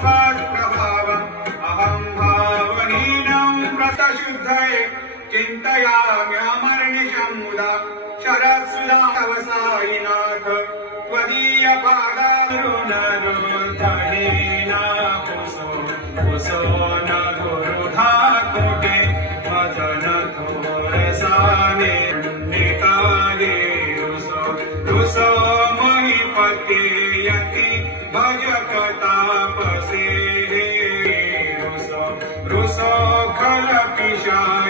स्वप्रभाव अहं भावहीनं व्रतशुद्धये चिन्तयाम्यमर्निशं मुदा शरत्सुधा तव साईनाथ त्वदीयपादारुणरुद्धहीना कुसो न गुरुधा कोटे भजन थोरसाने निकाये रुसो महिपते यति भजक तापसे रुसो खल पिशाय